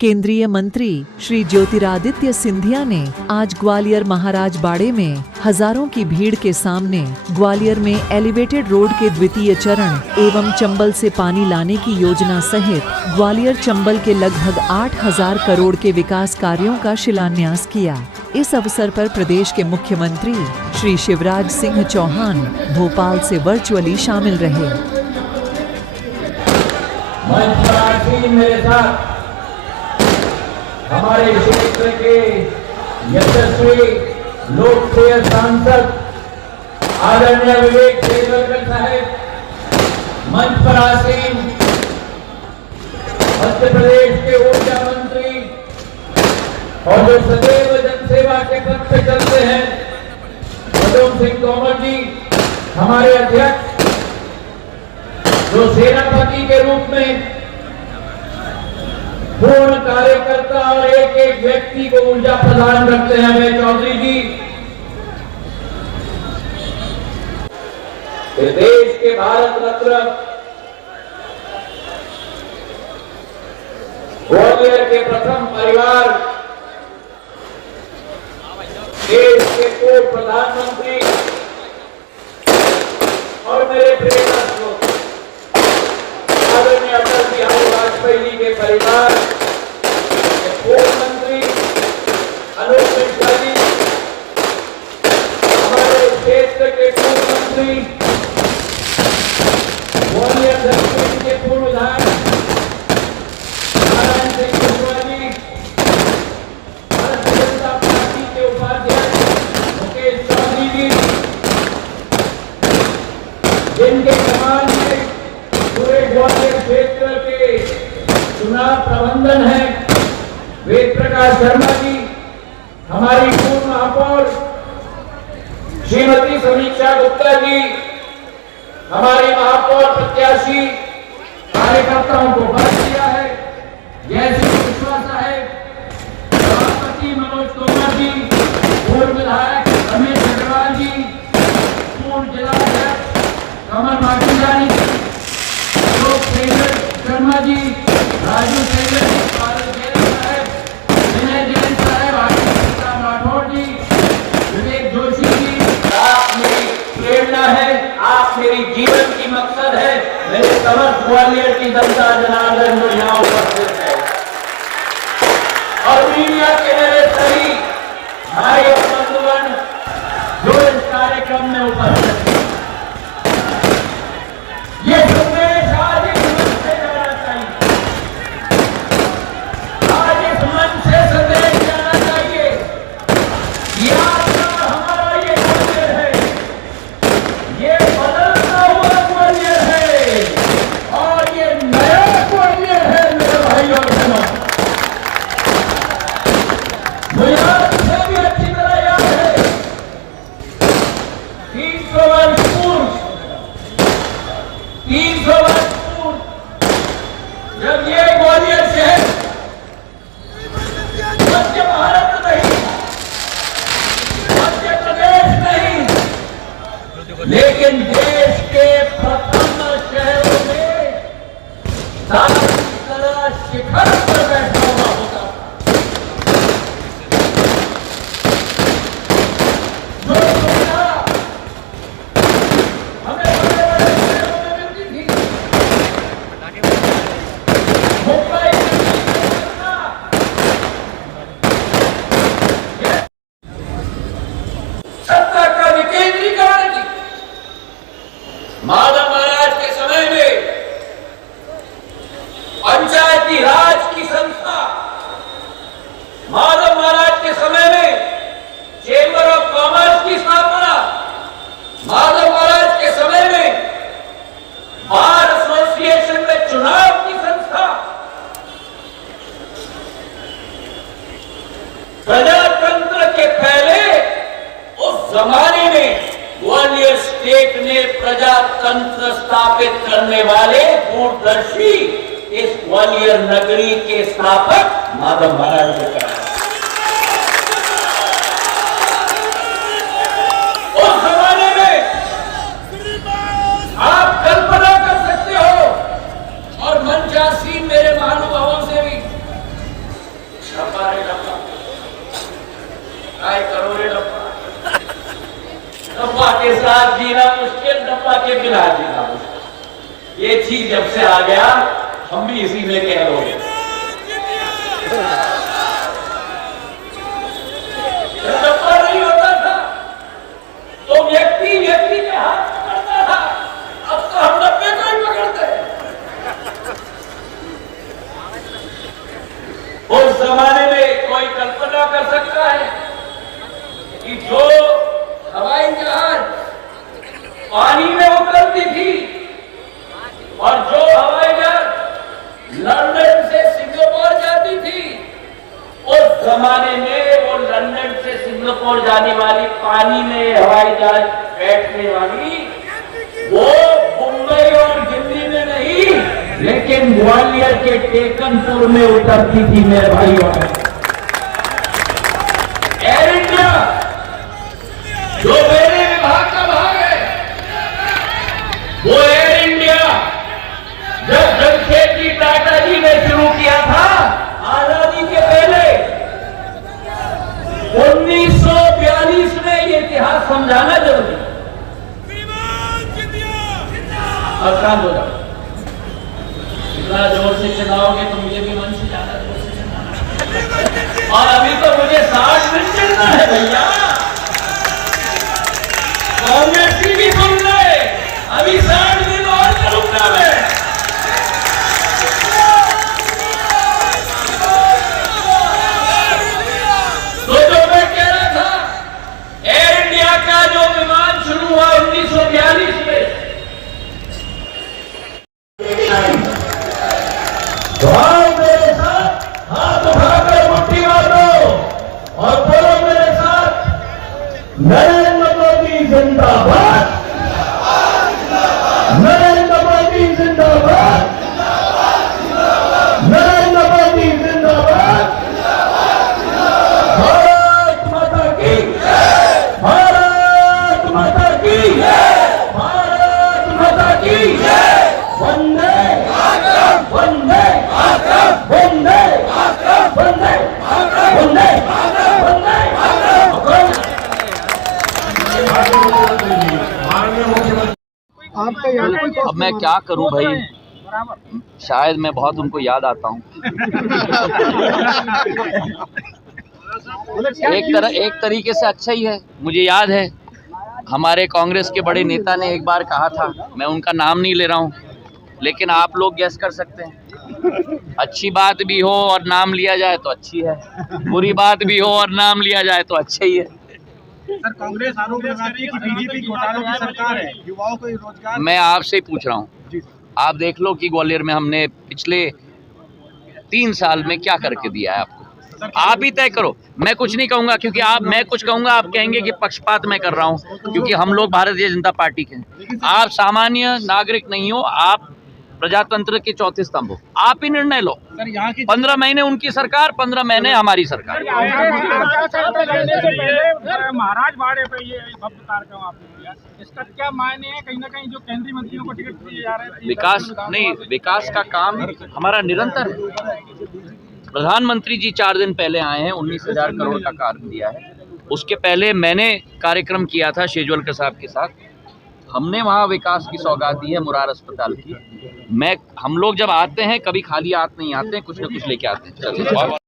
केंद्रीय मंत्री श्री ज्योतिरादित्य सिंधिया ने आज ग्वालियर महाराज बाड़े में हजारों की भीड़ के सामने ग्वालियर में एलिवेटेड रोड के द्वितीय चरण एवं चंबल से पानी लाने की योजना सहित ग्वालियर चंबल के लगभग 8,000 करोड़ के विकास कार्यों का शिलान्यास किया। इस अवसर पर प्रदेश के मुख्यमंत्री श्री शिवराज सिंह चौहान भोपाल से वर्चुअली शामिल रहे। हमारे क्षेत्र के यशस्वी लोकप्रिय सांसद आदरणीय विवेक देवरकर साहब, मंच पर आसीन मध्य प्रदेश के ऊर्जा मंत्री और जो सदैव जनसेवा के पथ पे चलते हैं पदम सिंह तोमर जी, हमारे अध्यक्ष जो सेनापति के रूप में पूर्ण कार्यकर्ता और एक एक व्यक्ति को ऊर्जा प्रदान करते हैं अभय चौधरी जी, देश के भारत रत्न ग्वालियर के प्रथम परिवार, देश के पूर्व प्रधानमंत्री और मेरे प्रेरणा स्रोत आदरणीय अटल बिहारी वाजपेयी जी के परिवार, पूर्व मंत्री अनूप मिश्रा जी, हमारे क्षेत्र के पूर्व मंत्री ग्वालियर दक्षिण के पूर्व विधायक नारायण सिंह कुशवाहा जी, भारतीय जनता पार्टी के उपाध्यक्ष मुकेश चौधरी जी, जिनके कमान में पूरे ग्वालियर क्षेत्र के चुनाव प्रबंधन है, वेद प्रकाश शर्मा जी, हमारी पूर्व महापौर श्रीमती समीक्षा गुप्ता जी, हमारी महापौर प्रत्याशी कार्यकर्ताओं को बल दिया है, जैसे विश्वास साहब, सभापति मनोज तोमर जी, पूर्व विधायक रमेश अग्रवाल जी, पूर्व जिला अध्यक्ष कमल माटीरानी जी, शर्मा जी, राजू सेंगर जी, पारस जैन साहब, विनय जैन साहब, आशीष राठौर जी, विवेक जोशी जी, आप मेरी प्रेरणा है, आप मेरी जीवन की मकसद है, मेरे समस्त ग्वालियर की जनता जनार्दन जो यहाँ उपस्थित है और मीडिया के मेरे सभी भाई और बंधुगण जो इस कार्यक्रम में उपस्थित है, ये संदेश आज इस मंच से जाना चाहिए, आज इस मंच से संदेश जाना चाहिए। ये आपका हमारा ये ग्वालियर है, ये बदलता हुआ ग्वालियर है और ये नया ग्वालियर है मेरे भाई और बहनों। मुझे आपसे भी अच्छी तरह याद है 300 वर्ष पूर्व जब ये ग्वालियर शहर मध्य भारत नहीं, मध्य प्रदेश नहीं, लेकिन देश के प्रथम शहरों में सारा शिखर पर बैठा हुआ होता था। जो सुविधा हमें बड़े बड़े शहरों में मिलती थी, मुंबई सत्ता का विकेंद्रीकरण की, माधव महाराज के समय में पंचायती राज की संस्था, माधव महाराज के समय में चेंबर ऑफ कॉमर्स की स्थापना, माधव महाराज के समय में बार एसोसिएशन में चुनाव की संस्था, प्रजातंत्र के पहले उस जमाने में ग्वालियर स्टेट ने प्रजातंत्र स्थापित करने वाले दूरदर्शी इस ग्वालियर नगरी के स्थापक माधव महाराज ने कहा। उस जमाने में आप कल्पना कर सकते हो और मंचासीन मेरे महानुभावों से भी ये पिला देगा। ये चीज जब से आ गया हम भी इसी में कह रहे हैं। नहीं होता था तो व्यक्ति व्यक्ति के हाथ पकड़ता था, अब तो हम 90 को ही पकड़ते हैं। उस जमाने में कोई कल्पना कर सकता है कि जो हवाई जहाज पानी में उतरती थी और जो हवाई जहाज लंदन से सिंगापुर जाती थी, उस जमाने में वो लंदन से सिंगापुर जाने वाली पानी में हवाई जहाज बैठने वाली वो मुंबई और दिल्ली में नहीं, लेकिन ग्वालियर के टेकनपुर में उतरती थी मेरे भाइयों। एयर इंडिया जो मेरे विभाग का भाग है, वो एयर इंडिया जब जमशेदजी टाटा जी ने शुरू किया था आजादी के पहले 1942 में, ये इतिहास समझाना जरूरी है। अब शांत हो जाओ, इतना जोर से चलाओगे तो मुझे भी मन से ज्यादा जोर से चलाना, और अभी तो मुझे 60 मिनट चलना है भैया। कांग्रेस की भी सुन ले, अभी 60 दिन और चलूंगा मैं। तो जो मैं कह रहा था, एयर इंडिया का जो विमान शुरू हुआ 1942 में, तो मेरे साथ हाथ उठाकर मुट्ठी मारो और बोलो मेरे साथ, नरेंद्र मोदी जिंदाबाद, नरेंद्र मोदी जिंदाबाद, नरेंद्र मोदी जिंदाबाद, भारत माता की, भारत माता की, भारत माता की, वंदे वंदे वंदे वंदे वंदे वंदे। अब मैं क्या करूं भाई, शायद मैं बहुत उनको याद आता हूं। एक तरीके से अच्छा ही है। मुझे याद है हमारे कांग्रेस के बड़े नेता ने एक बार कहा था, मैं उनका नाम नहीं ले रहा हूं, लेकिन आप लोग गैस कर सकते हैं। अच्छी बात भी हो और नाम लिया जाए तो अच्छी है, बुरी बात भी हो और नाम लिया जाए तो अच्छा ही है। सर, कांग्रेस आरोप लगाती है कि बीजेपी घोटालों की सरकार है, युवाओं को रोजगार। मैं आपसे ही पूछ रहा हूँ, आप देख लो कि ग्वालियर में हमने पिछले 3 साल में क्या करके दिया है आपको। आप ही तय करो, मैं कुछ नहीं कहूंगा, क्योंकि मैं कुछ कहूंगा आप कहेंगे कि पक्षपात मैं कर रहा हूं, क्योंकि हम लोग भारतीय जनता पार्टी के हैं। आप सामान्य नागरिक नहीं हो, आप प्रजातंत्र के चौथे स्तंभ हो, आप ही निर्णय लो। 15 महीने उनकी सरकार, 15 महीने हमारी सरकार। महाराज बाड़े पे ये भव्य कार्यक्रम आपने किया, इसका क्या मायने है? कहीं ना कहीं जो केंद्रीय मंत्रियों को टिकट दिए जा रहे हैं, विकास नहीं, विकास का काम हमारा निरंतर है। प्रधानमंत्री जी 4 दिन पहले आए हैं, 19,000 करोड़ का कार्य दिया है। उसके पहले मैंने कार्यक्रम किया था शेजवलकर साहब के साथ, हमने वहाँ विकास की सौगात दी है मुरार अस्पताल की। हम लोग जब आते हैं कभी खाली हाथ नहीं आते हैं, कुछ न कुछ लेके आते हैं।